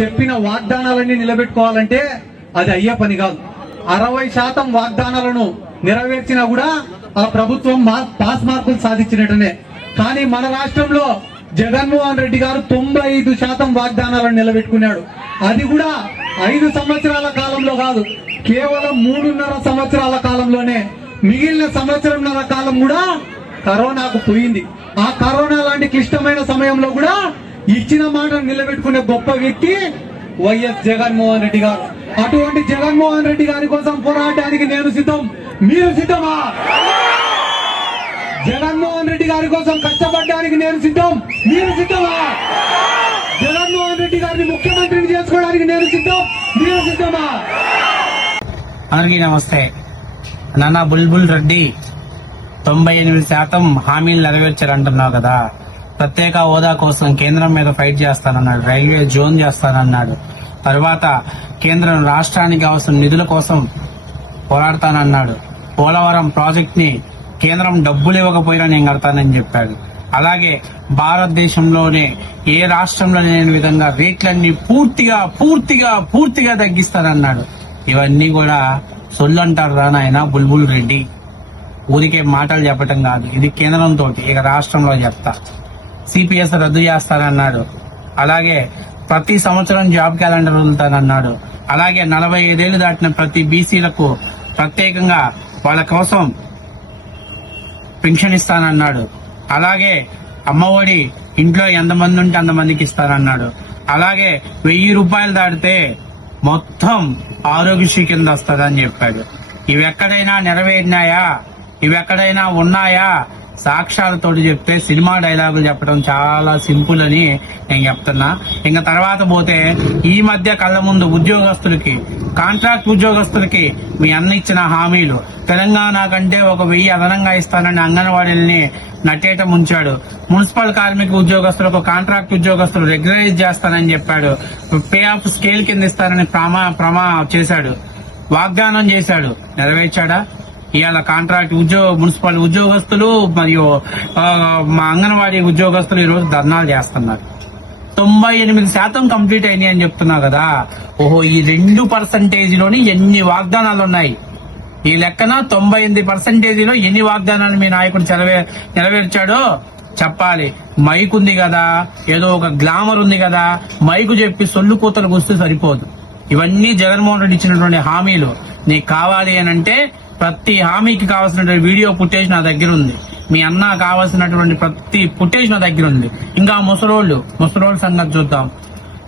చెప్పిన వాగ్దానాలన్నీ నిలబెట్టుకోవాలంటే అది అయ్యే పని కాదు. అరవై శాతం వాగ్దానాలను నెరవేర్చినా కూడా ఆ ప్రభుత్వం పాస్ మార్కులు సాధించినట్టునే. కానీ మన రాష్ట్రంలో జగన్మోహన్ రెడ్డి గారు తొంభై ఐదు శాతం వాగ్దానాలను నిలబెట్టుకున్నాడు. అది కూడా ఐదు సంవత్సరాల కాలంలో కాదు కేవలం మూడున్నర సంవత్సరాల కాలంలోనే. మిగిలిన సంవత్సరంన్నర కాలం కూడా కరోనాకు పోయింది. ఆ కరోనా లాంటి క్లిష్టమైన సమయంలో కూడా ఇచ్చిన మాట నిలబెట్టుకునే గొప్ప వ్యక్తి వైఎస్ జగన్మోహన్ రెడ్డి గారు. అటువంటి జగన్మోహన్ రెడ్డి గారి కోసం పోరాటానికి నేను సిద్ధం. మీరు సిద్ధమా? జగన్మోహన్ రెడ్డి గారి కోసం కష్టపడడానికి నేను సిద్ధం. మీరు సిద్ధమా? జగన్మోహన్ రెడ్డి గారిని ముఖ్యమంత్రిని చేసుకోవడానికి నేను సిద్ధం. మీరు సిద్ధమా? అందరికీ నమస్తే. నాన్న బుల్బుల్ రెడ్డి తొంభై ఎనిమిది శాతం హామీలు నెరవేర్చారంటున్నావు కదా. ప్రత్యేక హోదా కోసం కేంద్రం మీద ఫైట్ చేస్తానన్నాడు. రైల్వే జోన్ చేస్తానన్నాడు. తర్వాత కేంద్రం రాష్ట్రానికి అవసరం నిధుల కోసం పోరాడతానన్నాడు. పోలవరం ప్రాజెక్ట్ని కేంద్రం డబ్బులు ఇవ్వకపోయినా నేను కడతానని చెప్పాడు. అలాగే భారతదేశంలోనే ఏ రాష్ట్రంలో లేని విధంగా రేట్లన్నీ పూర్తిగా పూర్తిగా పూర్తిగా తగ్గిస్తానన్నాడు. ఇవన్నీ కూడా సొల్లు అంటారు రా నాయన బుల్బుల్ రెడ్డి. ఊరికే మాటలు చెప్పటం కాదు. ఇది కేంద్రంతో ఇక రాష్ట్రంలో చెప్తా. సిపిఎస్ రద్దు చేస్తానన్నాడు. అలాగే ప్రతి సంవత్సరం జాబ్ క్యాలెండర్ వదులుతానన్నాడు. అలాగే నలభై ఐదేళ్ళు దాటిన ప్రతి బీసీలకు ప్రత్యేకంగా వాళ్ళ కోసం పెన్షన్ ఇస్తానన్నాడు. అలాగే అమ్మఒడి ఇంట్లో ఎంతమంది ఉంటే అంతమందికి ఇస్తానన్నాడు. అలాగే వెయ్యి రూపాయలు దాటితే మొత్తం ఆరోగ్యశ్రీ కింద వస్తుందని చెప్పాడు. ఇవి ఎక్కడైనా నెరవేరినాయా? ఇవి ఎక్కడైనా ఉన్నాయా? సాక్ష్యాలతోటి చెప్తే సినిమా డైలాగులు చెప్పడం చాలా సింపుల్ అని నేను చెప్తున్నా. ఇంకా తర్వాత పోతే ఈ మధ్య కళ్ళ ముందు ఉద్యోగస్తులకి కాంట్రాక్ట్ ఉద్యోగస్తులకి మీ అన్న ఇచ్చిన హామీలు. తెలంగాణ కంటే ఒక వెయ్యి అదనంగా ఇస్తానని అంగన్వాడీలని నటేట ముంచాడు. మున్సిపల్ కార్మిక ఉద్యోగస్తులకు కాంట్రాక్ట్ ఉద్యోగస్తులు రెగ్యులరైజ్ చేస్తానని చెప్పాడు. పే ఆఫ్ స్కేల్ కింద ఇస్తానని ప్రమా ప్రమా చేశాడు. వాగ్దానం చేశాడు. నెరవేర్చాడా? ఇవాళ కాంట్రాక్ట్ ఉద్యోగ మున్సిపల్ ఉద్యోగస్తులు మరియు మా అంగన్వాడీ ఉద్యోగస్తులు ఈరోజు ధర్నాలు చేస్తున్నారు. తొంభై ఎనిమిది శాతం కంప్లీట్ అయినాయి అని చెప్తున్నా కదా. ఓహో ఈ రెండు పర్సంటేజ్లోని ఎన్ని వాగ్దానాలు ఉన్నాయి? ఈ లెక్కన తొంభై ఎనిమిది పర్సంటేజీలో ఎన్ని వాగ్దానాలు మీ నాయకుడు చెలవే నెరవేర్చాడో చెప్పాలి. మైక్ ఉంది కదా ఏదో ఒక గ్లామర్ ఉంది కదా మైకు చెప్పి సొల్లు కూతలు కూస్తే సరిపోదు. ఇవన్నీ జగన్మోహన్ రెడ్డి ఇచ్చినటువంటి హామీలు. నీకు కావాలి అని అంటే ప్రతి హామీకి కావాల్సినటువంటి వీడియో ఫుటేజ్ నా దగ్గర ఉంది. మీ అన్న కావాల్సినటువంటి ప్రతి ఫుటేజ్ నా దగ్గర ఉంది. ఇంకా ముసలోళ్ళు ముసలోళ్ళ సంగతి చూద్దాం.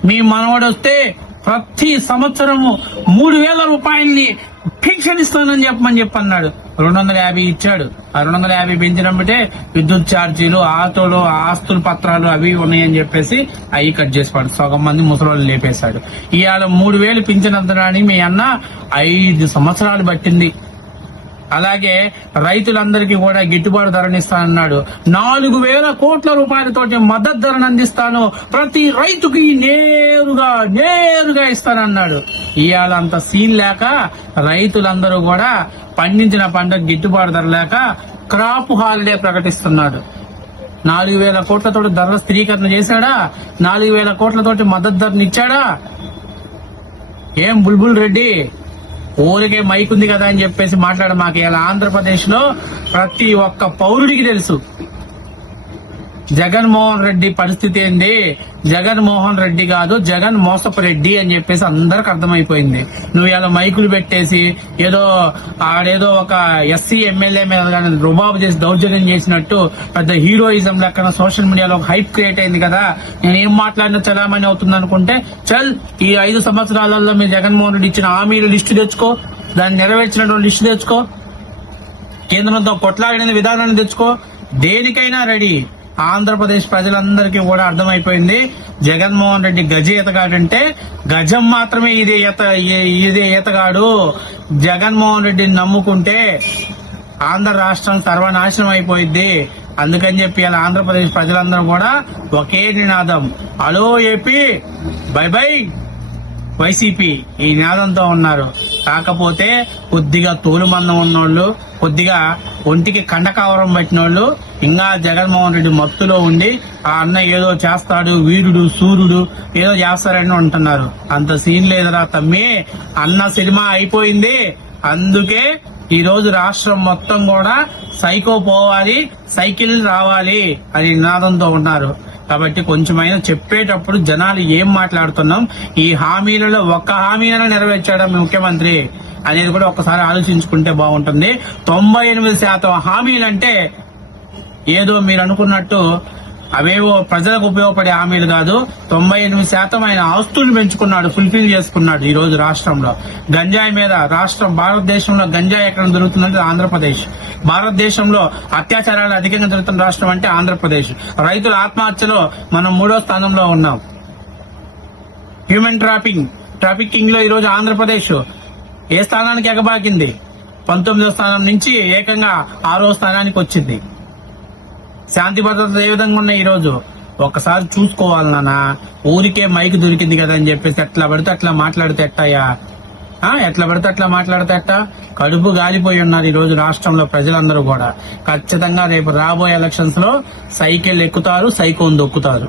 మీ మనవడు వస్తే ప్రతి సంవత్సరము మూడు వేల రూపాయల్ని పెన్షన్ ఇస్తానని చెప్పమని చెప్పన్నాడు. రెండు వందల యాభై ఇచ్చాడు. ఆ రెండు వందల యాభై పెంచినప్పుడే విద్యుత్ ఛార్జీలు ఆటోలు ఆస్తుల పత్రాలు అవి ఉన్నాయని చెప్పేసి అవి కట్ చేసిపాడు. సగం మంది ముసలోళ్ళు లేపేశాడు. ఇవాళ మూడు వేలు పింఛనంతరాని మీ అన్న ఐదు సంవత్సరాలు పట్టింది. అలాగే రైతులందరికీ కూడా గిట్టుబాటు ధరనిస్తానన్నాడు నాలుగు వేల కోట్ల రూపాయలతోటి మద్దతు ధరను అందిస్తాను. ప్రతి రైతుకి నేరుగా నేరుగా ఇస్తానన్నాడు. ఇవాళ అంత సీన్ లేక రైతులందరూ కూడా పండించిన పంటకు గిట్టుబాటు ధర లేక క్రాప్ హాలిడే ప్రకటిస్తున్నాడు. నాలుగు వేల కోట్లతోటి ధరల స్థిరీకరణ చేశాడా? నాలుగు వేల కోట్లతోటి మద్దతు ధరనిచ్చాడా ఏం బుల్బుల్ రెడ్డి? ఊరికే మైక్ ఉంది కదా అని చెప్పేసి మాట్లాడ మాకు ఇలా ఆంధ్రప్రదేశ్లో ప్రతి ఒక్క పౌరుడికి తెలుసు. జగన్మోహన్ రెడ్డి పరిస్థితి ఏంటి? జగన్మోహన్ రెడ్డి కాదు జగన్ మోసపు రెడ్డి అని చెప్పేసి అందరికి అర్థమైపోయింది. నువ్వు ఇలా మైకులు పెట్టేసి ఏదో ఆడేదో ఒక ఎస్సీ ఎమ్మెల్యే మీద కానీ రుబాబు చేసి దౌర్జన్యం చేసినట్టు పెద్ద హీరోయిజం లెక్కన సోషల్ మీడియాలో ఒక హైప్ క్రియేట్ అయింది కదా? నేను ఏం మాట్లాడినా చలామణి అవుతుంది అనుకుంటే చల్ ఈ ఐదు సంవత్సరాలలో మీ జగన్మోహన్ రెడ్డి ఇచ్చిన హామీలు లిస్టు తెచ్చుకో దాన్ని నెరవేర్చినటువంటి లిస్టు తెచ్చుకో కేంద్రంతో కొట్లాడిన విధానాన్ని తెచ్చుకో దేనికైనా రెడీ. ఆంధ్రప్రదేశ్ ప్రజలందరికీ కూడా అర్థమైపోయింది. జగన్మోహన్ రెడ్డి గజ ఈతగాడంటే గజం మాత్రమే ఇదే ఈత ఇదే ఈతగాడు. జగన్మోహన్ రెడ్డిని నమ్ముకుంటే ఆంధ్ర రాష్ట్రం సర్వనాశనం అయిపోయింది అందుకని చెప్పి ఇలా ఆంధ్రప్రదేశ్ ప్రజలందరూ కూడా ఒకే నినాదం. Hello AP bye bye. YCP ఈ నినాదంతో ఉన్నారు. కాకపోతే కొద్దిగా తోలుమందం ఉన్నోళ్ళు కొద్దిగా ఒంటికి కండకావరం పట్టినోళ్ళు ఇంకా జగన్మోహన్ రెడ్డి మత్తులో ఉండి ఆ అన్న ఏదో చేస్తాడు వీరుడు సూర్యుడు ఏదో చేస్తారని ఉంటున్నారు అంత సీన్ లేదురా తమ్మి అన్న సినిమా అయిపోయింది. అందుకే ఈ రోజు రాష్ట్రం మొత్తం కూడా సైకో పోవాలి సైకిల్ రావాలి అని నినాదంతో ఉన్నారు. కాబట్టి కొంచెమైనా చెప్పేటప్పుడు జనాలు ఏం మాట్లాడుతున్నాం? ఈ హామీలలో ఒక్క హామీలను నెరవేర్చాడా ముఖ్యమంత్రి? అనేది కూడా ఒకసారి ఆలోచించుకుంటే బాగుంటుంది. తొంభై ఎనిమిది శాతం హామీలంటే ఏదో మీరు అనుకున్నట్టు అవేవో ప్రజలకు ఉపయోగపడే హామీలు కాదు. తొంభై ఎనిమిది శాతం ఆయన ఆస్తులు పెంచుకున్నాడు ఫుల్ఫిల్ చేసుకున్నాడు ఈ రోజు రాష్ట్రంలో. గంజాయి మీద రాష్ట్రం భారతదేశంలో గంజాయి ఎక్కడ దొరుకుతుందంటే ఆంధ్రప్రదేశ్. భారతదేశంలో అత్యాచారాలు అధికంగా జరుగుతున్న రాష్ట్రం అంటే ఆంధ్రప్రదేశ్. రైతుల ఆత్మహత్యలో మనం మూడో స్థానంలో ఉన్నాం. హ్యూమన్ ట్రాఫింగ్ ట్రాఫికింగ్లో ఈరోజు ఆంధ్రప్రదేశ్ ఏ స్థానానికి ఎగబాకింది? పంతొమ్మిదో స్థానం నుంచి ఏకంగా ఆరో స్థానానికి వచ్చింది. శాంతి భద్రతలు ఏ విధంగా ఉన్నాయి ఈరోజు? ఒకసారి చూసుకోవాలి నాన్న. ఊరికే మైక్ దొరికింది కదా అని చెప్పేసి ఎట్లా పడితే అట్లా మాట్లాడితే ఎట్టయ్యా? ఎట్లా పడితే అట్లా మాట్లాడితే ఎట్టా? కడుపు గాలిపోయి ఉన్నారు ఈరోజు రాష్ట్రంలో ప్రజలందరూ కూడా. ఖచ్చితంగా రేపు రాబోయే ఎలక్షన్స్లో సైకిల్ ఎక్కుతారు సైకోన్ దొక్కుతారు.